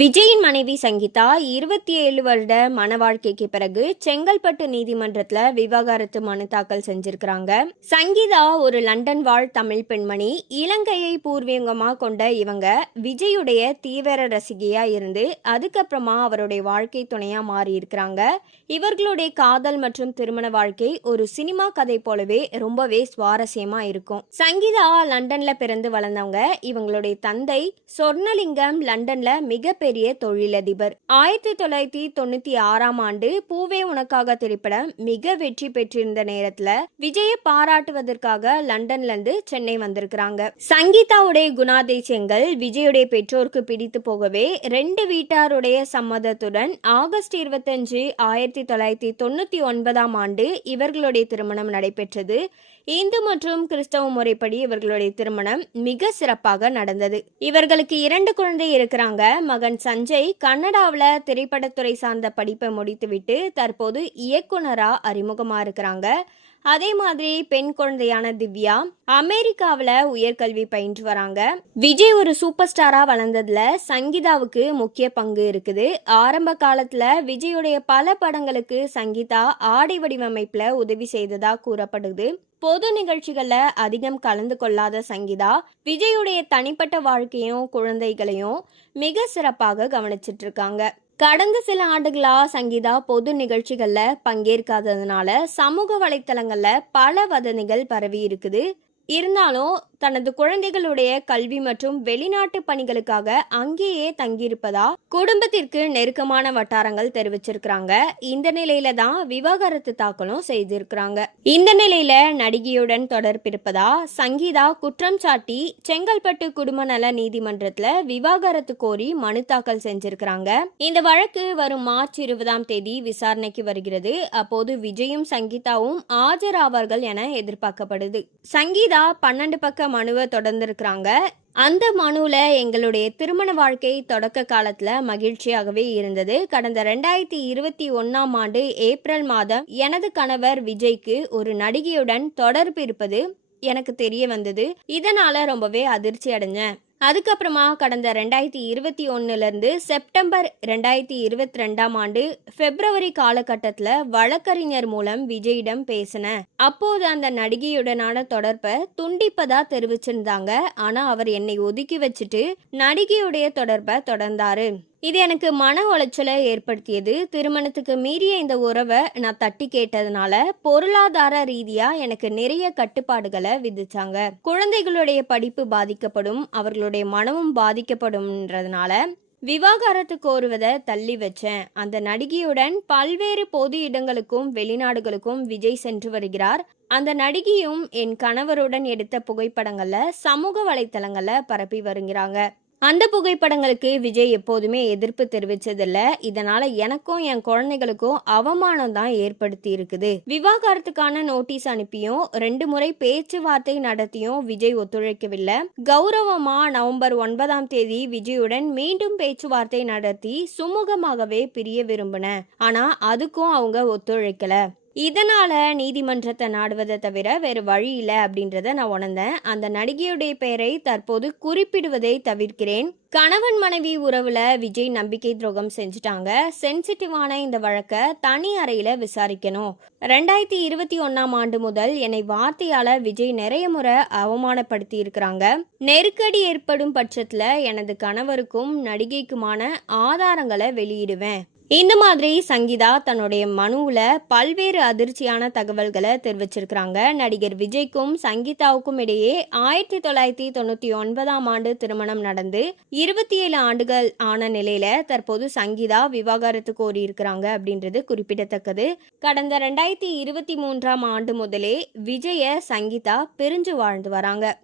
விஜயின் மனைவி சங்கீதா 27 வருட மன வாழ்க்கைக்கு பிறகு செங்கல்பட்டு நீதிமன்றத்துல விவாகரத்து மனு தாக்கல் செஞ்சிருக்கிறாங்க. சங்கீதா ஒரு லண்டன் வாழ் தமிழ் பெண்மணி. இலங்கையை பூர்வீகமா கொண்ட இவங்க விஜயுடைய தீவிர ரசிகையா இருந்து அதுக்கப்புறமா அவருடைய வாழ்க்கை துணையா மாறி இருக்கிறாங்க. இவர்களுடைய காதல் மற்றும் திருமண வாழ்க்கை ஒரு சினிமா கதை போலவே ரொம்பவே சுவாரஸ்யமா இருக்கும். சங்கீதா லண்டன்ல பிறந்து வளர்ந்தவங்க. இவங்களுடைய தந்தை சொர்ணலிங்கம் லண்டன்ல மிகப்பெரிய தொழிலதிபர். 1996ஆம் ஆண்டு பூவே உனக்காக திரைப்படம் மிக வெற்றி பெற்றிருந்த நேரத்துல விஜய பாராட்டுவதற்காக லண்டன்ல இருந்து சென்னை வந்திருக்கிறாங்க. சங்கீதாவுடைய குணாதிசயங்கள் விஜயுடைய பெற்றோருக்கு பிடித்து போகவே 2 வீட்டாருடைய சம்மதத்துடன் ஆகஸ்ட் 25, 1999ஆம் ஆண்டு இவர்களுடைய திருமணம் நடைபெற்றது. இந்து மற்றும் கிறிஸ்தவ முறைப்படி இவர்களுடைய திருமணம் மிக சிறப்பாக நடந்தது. இவர்களுக்கு 2 குழந்தை இருக்கிறாங்க. மகன் சஞ்சய் கன்னடாவில் திரைப்படத்துறை சார்ந்த படிப்பை முடித்துவிட்டு தற்போது இயக்குனரா அறிமுகமா இருக்கிறாங்க. அதே மாதிரி பெண் குழந்தையான திவ்யா அமெரிக்காவில் உயர்கல்வி பயின்று வராங்க. விஜய் ஒரு சூப்பர் ஸ்டாரா வளர்ந்ததுல சங்கீதாவுக்கு முக்கிய பங்கு இருக்குது. ஆரம்ப காலத்துல விஜயுடைய பல படங்களுக்கு சங்கீதா ஆடை வடிவமைப்புல உதவி செய்ததா கூறப்படுது. பொது நிகழ்ச்சிகள்ல அதிகம் கலந்து கொள்ளாத சங்கீதா விஜயுடைய தனிப்பட்ட வாழ்க்கையும் குழந்தைகளையும் மிக சிறப்பாக கவனிச்சிட்டு இருக்காங்க. கடந்த சில ஆண்டுகளா சங்கீதா பொது நிகழ்ச்சிகள்ல பங்கேற்காததுனால சமூக வலைத்தளங்கள்ல பல வதந்திகள் பரவி இருக்குது. இருந்தாலும் தனது குழந்தைகளுடைய கல்வி மற்றும் வெளிநாட்டு பணிகளுக்காக அங்கேயே தங்கியிருப்பதா குடும்பத்திற்கு நெருக்கமான வட்டாரங்கள் தெரிவிச்சிருக்கிறாங்க. இந்த நிலையில தான் விவாகரத்து தாக்கலும் செய்திருக்கிறாங்க. இந்த நிலையில நடிகையுடன் தொடர்பிருப்பதா சங்கீதா குற்றம் சாட்டி செங்கல்பட்டு குடும்ப நல நீதிமன்றத்துல விவாகரத்து கோரி மனு தாக்கல் செஞ்சிருக்கிறாங்க. இந்த வழக்கு வரும் மார்ச் 20ஆம் தேதி விசாரணைக்கு வருகிறது. அப்போது விஜயும் சங்கீதாவும் ஆஜராவார்கள் என எதிர்பார்க்கப்படுது. சங்கீதா 12 பக்க மனுவை தொடர்ந்திருக்கிறாங்க. அந்த மனுவில் எங்களுடைய திருமண வாழ்க்கை தொடக்க காலத்தில் மகிழ்ச்சியாகவே இருந்தது. கடந்த 2021ஆம் ஆண்டு ஏப்ரல் மாதம் எனது கணவர் விஜய்க்கு ஒரு நடிகையுடன் தொடர்பு இருப்பது எனக்கு தெரிய வந்தது. இதனால ரொம்பவே அதிர்ச்சி அடைஞ்சேன். அதுக்கப்புறமா கடந்த 2021 செப்டம்பர் 2022ஆம் ஆண்டு பிப்ரவரி காலகட்டத்தில் வழக்கறிஞர் மூலம் விஜயிடம் பேசினேன். அப்போது அந்த நடிகையுடனான தொடர்பை துண்டிப்பதா தெரிவிச்சிருந்தாங்க. ஆனா அவர் என்னை ஒதுக்கி வச்சுட்டு நடிகையுடைய தொடர்பை தொடர்ந்தாரு. இது எனக்கு மன உளைச்சலை ஏற்படுத்தியது. திருமணத்துக்கு மீறிய இந்த உறவை நான் தட்டி கேட்டதுனால பொருளாதார ரீதியா எனக்கு நிறைய கட்டுப்பாடுகளை விதிச்சாங்க. குழந்தைகளுடைய படிப்பு பாதிக்கப்படும், அவர்களுடைய மனமும் பாதிக்கப்படும்ன்றதுனால விவாகரத்து கோருவதை தள்ளி வச்சேன். அந்த நடிகையுடன் பல்வேறு பொது இடங்களுக்கும் வெளிநாடுகளுக்கும் விஜய் சென்று வருகிறார். அந்த நடிகையும் என் கணவருடன் எடுத்த புகைப்படங்கள்ல சமூக வலைத்தளங்கள்ல பரப்பி வருகிறாங்க. அந்த புகைப்படங்களுக்கு விஜய் எப்போதுமே எதிர்ப்பு தெரிவிச்சதில்ல. இதனால எனக்கும் என் குழந்தைகளுக்கும் அவமானம் தான் ஏற்படுத்தி இருக்குது. விவாகரத்துக்கான நோட்டீஸ் அனுப்பியும் 2 முறை பேச்சுவார்த்தை நடத்தியும் விஜய் ஒத்துழைக்கவில்லை. கௌரவமா நவம்பர் 9ஆம் தேதி விஜயுடன் மீண்டும் பேச்சுவார்த்தை நடத்தி சுமூகமாகவே பிரிய விரும்பின. ஆனா அதுக்கும் அவங்க ஒத்துழைக்கல. இதனால நீதிமன்றத்தை நாடுவதை தவிர வேறு வழி இல்லை அப்படின்றத நான் உணர்ந்தேன். அந்த நடிகையுடைய பெயரை தற்போது குறிப்பிடுவதை தவிர்க்கிறேன். கணவன் மனைவி உறவுல விஜய் நம்பிக்கை துரோகம் செஞ்சுட்டாங்க. சென்சிட்டிவான இந்த வழக்கை தனி அறையில விசாரிக்கணும். 2021ஆம் ஆண்டு முதல் என்னை வார்த்தையால விஜய் நிறைய முறை அவமானப்படுத்தி இருக்கிறாங்க. நெருக்கடி ஏற்படும் பட்சத்துல எனது கணவருக்கும் நடிகைக்குமான ஆதாரங்களை வெளியிடுவேன். இந்த மாதிரி சங்கீதா தன்னுடைய மனுவுல பல்வேறு அதிர்ச்சியான தகவல்களை தெரிவிச்சிருக்கிறாங்க. நடிகர் விஜய்க்கும் சங்கீதாவுக்கும் இடையே 1999ஆம் ஆண்டு திருமணம் நடந்து 27 ஆண்டுகள் ஆன நிலையில தற்போது சங்கீதா விவாகரத்து கோரி இருக்கிறாங்க அப்படின்றது குறிப்பிடத்தக்கது. கடந்த 2023ஆம் ஆண்டு முதலே விஜய சங்கீதா பிரிஞ்சு வாழ்ந்து வராங்க.